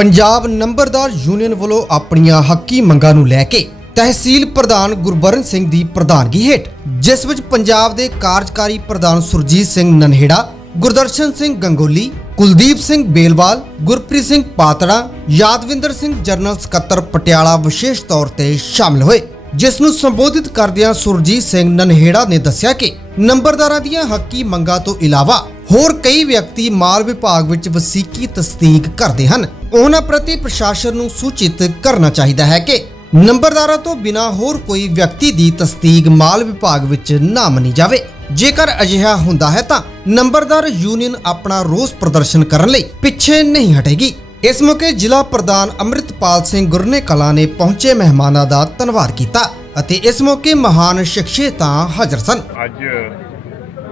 ਪੰਜਾਬ ਨੰਬਰਦਾਰ ਯੂਨੀਅਨ ਵੱਲੋਂ ਆਪਣੀਆਂ ਹੱਕੀ ਮੰਗਾਂ ਨੂੰ ਲੈ ਕੇ ਤਹਿਸੀਲ ਪ੍ਰਧਾਨ ਗੁਰਬਰਨ ਸਿੰਘ ਦੀ ਪ੍ਰਧਾਨਗੀ ਹੇਠ, ਜਿਸ ਵਿੱਚ ਪੰਜਾਬ ਦੇ ਕਾਰਜਕਾਰੀ ਪ੍ਰਧਾਨ ਸੁਰਜੀਤ ਸਿੰਘ ਨਨਹੇੜਾ, ਗੁਰਦਰਸ਼ਨ ਸਿੰਘ ਗੰਗੋਲੀ, ਕੁਲਦੀਪ ਸਿੰਘ ਬੇਲਵਾਲ, ਗੁਰਪ੍ਰੀਤ ਸਿੰਘ ਪਾਤੜਾ, ਯਾਦਵਿੰਦਰ ਸਿੰਘ ਜਨਰਲ ਸਕੱਤਰ ਪਟਿਆਲਾ ਵਿਸ਼ੇਸ਼ ਤੌਰ ਤੇ ਸ਼ਾਮਲ ਹੋਏ, ਜਿਸ ਨੂੰ ਸੰਬੋਧਿਤ ਕਰਦਿਆਂ ਸੁਰਜੀਤ ਸਿੰਘ ਨਨਹੇੜਾ ਨੇ ਦੱਸਿਆ ਕਿ ਨੰਬਰਦਾਰਾਂ ਦੀਆਂ ਹੱਕੀ ਮੰਗਾਂ ਤੋਂ ਇਲਾਵਾ ਹੋਰ ਕਈ ਵਿਅਕਤੀ ਮਾਲ ਵਿਭਾਗ ਵਿੱਚ ਵਸੀਕੀ ਤਸਦੀਕ ਕਰਦੇ ਹਨ। ਉਹਨਾਂ ਪ੍ਰਤੀ ਪ੍ਰਸ਼ਾਸਨ ਨੂੰ ਸੂਚਿਤ ਕਰਨਾ ਚਾਹੀਦਾ ਹੈ ਕਿ ਨੰਬਰਦਾਰਾਂ ਤੋਂ ਬਿਨਾ ਹੋਰ ਕੋਈ ਵਿਅਕਤੀ ਦੀ ਤਸਦੀਕ ਮਾਲ ਵਿਭਾਗ ਵਿੱਚ ਨਾ ਮੰਨੀ ਜਾਵੇ। ਜੇਕਰ ਅਜਿਹਾ ਹੁੰਦਾ ਹੈ ਤਾਂ ਨੰਬਰਦਾਰ ਯੂਨੀਅਨ ਆਪਣਾ ਰੋਸ ਪ੍ਰਦਰਸ਼ਨ ਕਰਨ ਲਈ ਪਿੱਛੇ ਨਹੀਂ ਹਟੇਗੀ। ਇਸ ਮੌਕੇ ਜ਼ਿਲ੍ਹਾ ਪ੍ਰਧਾਨ ਅੰਮ੍ਰਿਤਪਾਲ ਸਿੰਘ ਗੁਰਨੇ ਕਲਾ ਨੇ ਪਹੁੰਚੇ ਮਹਿਮਾਨਾਂ ਦਾ ਧੰਨਵਾਦ ਕੀਤਾ ਅਤੇ ਇਸ ਮੌਕੇ ਮਹਾਨ ਸ਼ਖਸੀਅਤਾਂ ਹਾਜ਼ਰ ਸਨ। ਅੱਜ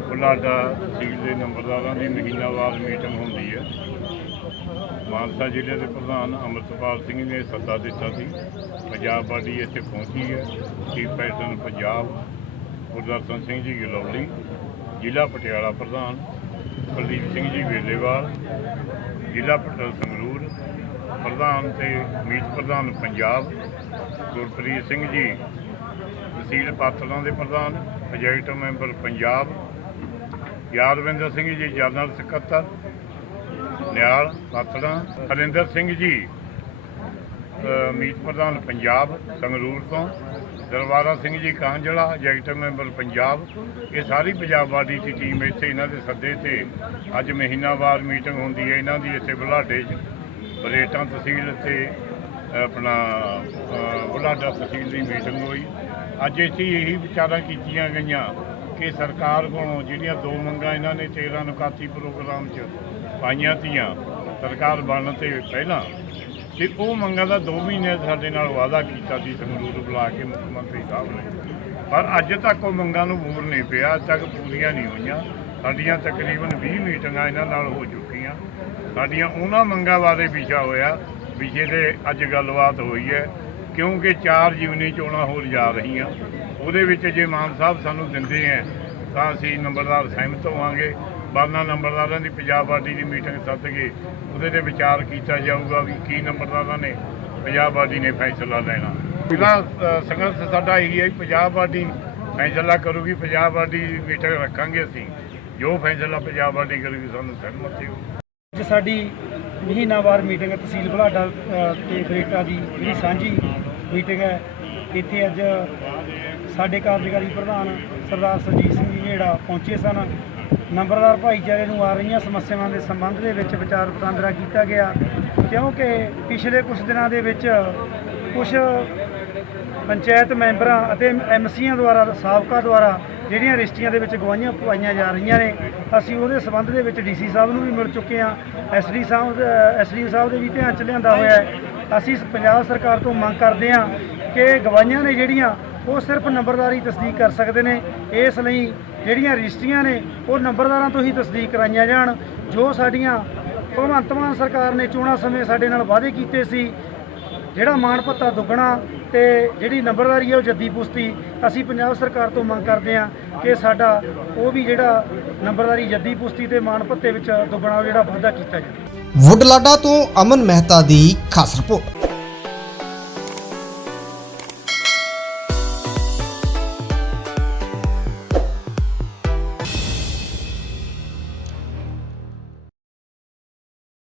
ਬੁਲਾਡਾ ਤਹਿਸੀਲ ਦੇ ਨੰਬਰਦਾਰਾਂ ਦੀ ਮਹੀਨਾਵਾਰ ਮੀਟਿੰਗ ਹੁੰਦੀ ਹੈ। ਮਾਨਸਾ ਜ਼ਿਲ੍ਹੇ ਦੇ ਪ੍ਰਧਾਨ ਅਮਰਤਪਾਲ ਸਿੰਘ ਨੇ ਸੱਦਾ ਦਿੱਤਾ ਸੀ। ਪੰਜਾਬ ਬਾਡੀ ਇੱਥੇ ਪਹੁੰਚੀ ਹੈ। ਚੀਫ ਪੈਟਰਨ ਪੰਜਾਬ ਗੁਰਦਰਸ਼ਨ ਸਿੰਘ ਜੀ ਗਲੌਲੀ, ਜ਼ਿਲ੍ਹਾ ਪਟਿਆਲਾ ਪ੍ਰਧਾਨ ਕੁਲਦੀਪ ਸਿੰਘ ਜੀ ਵੇਲੇਵਾਲ, ਜ਼ਿਲ੍ਹਾ ਪ- ਸੰਗਰੂਰ ਪ੍ਰਧਾਨ ਤੇ ਮੀਤ ਪ੍ਰਧਾਨ ਪੰਜਾਬ ਗੁਰਪ੍ਰੀਤ ਸਿੰਘ ਜੀ ਤਹਿਸੀਲ ਪਾਤੜਾਂ ਦੇ ਪ੍ਰਧਾਨ project member Punjab, Yadvinder Singh ji, general ਸਕੱਤਰ ਨਿਆਲ ਪਾਤੜਾਂ ਹਰਿੰਦਰ ਸਿੰਘ ਜੀ ਮੀਤ ਪ੍ਰਧਾਨ ਪੰਜਾਬ, ਸੰਗਰੂਰ ਤੋਂ, ਦਰਬਾਰਾ ਸਿੰਘ ਜੀ ਕਾਂਜਲਾ ਐਗਜ਼ੈਕਟਿਵ ਮੈਂਬਰ ਪੰਜਾਬ, ਇਹ ਸਾਰੀ ਪੰਜਾਬ ਬਾਡੀ ਦੀ ਟੀਮ ਇੱਥੇ ਇਹਨਾਂ ਦੇ ਸੱਦੇ ਤੇ ਅੱਜ ਮਹੀਨਾਵਾਰ ਮੀਟਿੰਗ ਹੁੰਦੀ ਹੈ, ਇਹਨਾਂ ਦੀ ਇੱਥੇ ਬੁਲਾਡੇ 'ਚ ਬਰੇਟਾਂ ਤਹਿਸੀਲ ਤੇ ਆਪਣਾ ਬੁਲਾਡਾ ਤਹਿਸੀਲ ਦੀ ਮੀਟਿੰਗ ਹੋਈ। ਅੱਜ ਇੱਥੇ ਇਹੀ ਵਿਚਾਰਾਂ ਕੀਤੀਆਂ ਗਈਆਂ ਕਿ ਸਰਕਾਰ ਕੋਲੋਂ ਜਿਹੜੀਆਂ ਦੋ ਮੰਗਾਂ ਇਹਨਾਂ ਨੇ 13 ਨੁਕਾਤੀ ਪ੍ਰੋਗਰਾਮ 'ਚ ਪਾਈਆਂ ਤੀਆਂ ਸਰਕਾਰ ਬਣਨ ਤੇ ਪਹਿਲਾਂ ਤੇ ਉਹ ਮੰਗਾਂ ਦਾ 2 ਮਹੀਨੇ ਸਾਡੇ ਨਾਲ ਵਾਅਦਾ ਕੀਤਾ ਸੀ ਸੰਗਰੂਰ ਬੁਲਾ ਕੇ ਮੁੱਖ ਮੰਤਰੀ ਸਾਹਿਬ ਨੇ। ਪਰ ਅੱਜ ਤੱਕ ਉਹ ਮੰਗਾਂ ਨੂੰ ਬੂਰ ਨਹੀਂ ਪਿਆ, ਅੱਜ ਤੱਕ ਪੂਰੀਆਂ ਨਹੀਂ ਹੋਈਆਂ। ਸਾਡੀਆਂ ਤਕਰੀਬਨ 20 ਮੀਟਿੰਗਾਂ ਇਹਨਾਂ ਨਾਲ ਹੋ ਚੁੱਕੀਆਂ। ਸਾਡੀਆਂ ਉਹਨਾਂ ਮੰਗਾਂ ਬਾਰੇ ਵਿਸ਼ਾ ਹੋਇਆ, ਵਿਸ਼ੇ ਤੇ ਅੱਜ ਗੱਲਬਾਤ ਹੋਈ ਹੈ, ਕਿਉਂਕਿ ਚਾਰ ਜੀਵਨੀ ਚੋਣਾਂ ਹੋਰ ਜਾ ਰਹੀਆਂ। ਉਹਦੇ ਵਿੱਚ ਜੇ ਮਾਨ ਸਾਹਿਬ ਸਾਨੂੰ ਦਿੰਦੇ ਹੈ ਤਾਂ ਅਸੀਂ ਨੰਬਰਦਾਰ ਸਹਿਮਤ ਹੋਵਾਂਗੇ। ਬਾਨਾ ਨੰਬਰਦਾਰਾਂ ਦੀ ਪੰਜਾਬ ਬਾਡੀ ਦੀ ਮੀਟਿੰਗ ਸੱਦ ਕੇ ਉਹਦੇ ਤੇ ਵਿਚਾਰ ਕੀਤਾ ਜਾਊਗਾ ਵੀ ਕੀ ਨੰਬਰਦਾਰਾਂ ਨੇ ਪੰਜਾਬ ਬਾਡੀ ਨੇ ਫੈਸਲਾ ਲੈਣਾ। ਪਹਿਲਾ ਸੰਘਰਸ਼ ਸਾਡਾ ਇਹੀ ਹੈ ਕਿ ਪੰਜਾਬ ਬਾਡੀ ਫੈਸਲਾ ਕਰੂਗੀ, ਪੰਜਾਬ ਬਾਡੀ ਮੀਟਿੰਗ ਰੱਖਾਂਗੇ ਅਸੀਂ। ਜੋ ਫੈਸਲਾ ਪੰਜਾਬ ਬਾਡੀ ਕਰੂਗੀ, ਸਾਨੂੰ ਸਹਿਮਤ ਹੋ ਅੱਜ ਸਾਡੀ ਮਹੀਨਾਵਾਰ ਮੀਟਿੰਗ ਤਹਿਸੀਲ ਬੁਲਾਡਾ ਤੇ ਬਰੇਟਾ ਦੀ ਜਿਹੜੀ ਸਾਂਝੀ ਮੀਟਿੰਗ ਹੈ। ਇੱਥੇ ਅੱਜ ਸਾਡੇ ਕਾਰਜਕਾਰੀ ਪ੍ਰਧਾਨ ਸਰਦਾਰ ਸਰਜੀਤ ਸਿੰਘ ਜੀ ਜਿਹੜਾ ਪਹੁੰਚੇ ਸਨ। ਨੰਬਰਦਾਰ ਭਾਈਚਾਰੇ ਨੂੰ ਆ ਰਹੀਆਂ ਸਮੱਸਿਆਵਾਂ ਦੇ ਸੰਬੰਧ ਦੇ ਵਿੱਚ ਵਿਚਾਰ ਵਟਾਂਦਰਾ ਕੀਤਾ ਗਿਆ। ਕਿਉਂਕਿ ਪਿਛਲੇ ਕੁਝ ਦਿਨਾਂ ਦੇ ਵਿੱਚ ਕੁਝ ਪੰਚਾਇਤ ਮੈਂਬਰਾਂ ਅਤੇ ਐਮਸੀਆਂ ਦੁਆਰਾ, ਸਾਬਕਾ ਦੁਆਰਾ ਜਿਹੜੀਆਂ ਰਜਿਸਟਰੀਆਂ ਦੇ ਵਿੱਚ ਗਵਾਹੀਆਂ ਪਵਾਈਆਂ ਜਾ ਰਹੀਆਂ ਨੇ, ਅਸੀਂ ਉਹਦੇ ਸਬੰਧ ਦੇ ਵਿੱਚ ਡੀਸੀ ਸਾਹਿਬ ਨੂੰ ਵੀ ਮਿਲ ਚੁੱਕੇ ਹਾਂ। ਐਸਡੀ ਸਾਹਿਬ ਐਸਡੀ ਸਾਹਿਬ ਦੇ ਵੀ ਧਿਆਨ ਚ ਲਿਆਂਦਾ ਹੋਇਆ ਹੈ। ਅਸੀਂ ਪੰਜਾਬ ਸਰਕਾਰ ਤੋਂ ਮੰਗ ਕਰਦੇ ਹਾਂ ਕਿ ਗਵਾਹੀਆਂ ਨੇ ਜਿਹੜੀਆਂ, ਉਹ ਸਿਰਫ ਨੰਬਰਦਾਰੀ ਤਸਦੀਕ ਕਰ ਸਕਦੇ ਨੇ। ਇਸ ਲਈ ਜਿਹੜੀਆਂ ਰਜਿਸਟਰੀਆਂ ਨੇ, ਉਹ ਨੰਬਰਦਾਰਾਂ ਤੋਂ ਹੀ ਤਸਦੀਕ ਕਰਾਈਆਂ ਜਾਣ। ਜੋ ਸਾਡੀਆਂ ਭਗਵੰਤ ਮਾਨ ਸਰਕਾਰ ਨੇ ਚੋਣਾਂ ਸਮੇਂ ਸਾਡੇ ਨਾਲ ਵਾਅਦੇ ਕੀਤੇ ਸੀ, ਜਿਹੜਾ ਮਾਣ ਭੱਤਾ ਦੁੱਗਣਾ ਤੇ ਜਿਹੜੀ ਨੰਬਰਦਾਰੀ ਹੈ ਉਹ ਜੱਦੀ ਪੁਸ਼ਤੀ, ਅਸੀਂ ਪੰਜਾਬ ਸਰਕਾਰ ਤੋਂ ਮੰਗ ਕਰਦੇ ਹਾਂ ਕਿ ਸਾਡਾ ਉਹ ਵੀ ਜਿਹੜਾ ਨੰਬਰਦਾਰੀ ਜੱਦੀ ਪੁਸ਼ਤੀ ਤੇ ਮਾਣ ਭੱਤੇ ਵਿੱਚ ਦੁੱਗਣਾ ਜਿਹੜਾ ਵਾਅਦਾ ਕੀਤਾ ਜਾਵੇ। ਵੁੱਡਲਾਡਾ ਤੋਂ ਅਮਨ ਮਹਿਤਾ ਦੀ ਖਾਸ ਰਿਪੋਰਟ।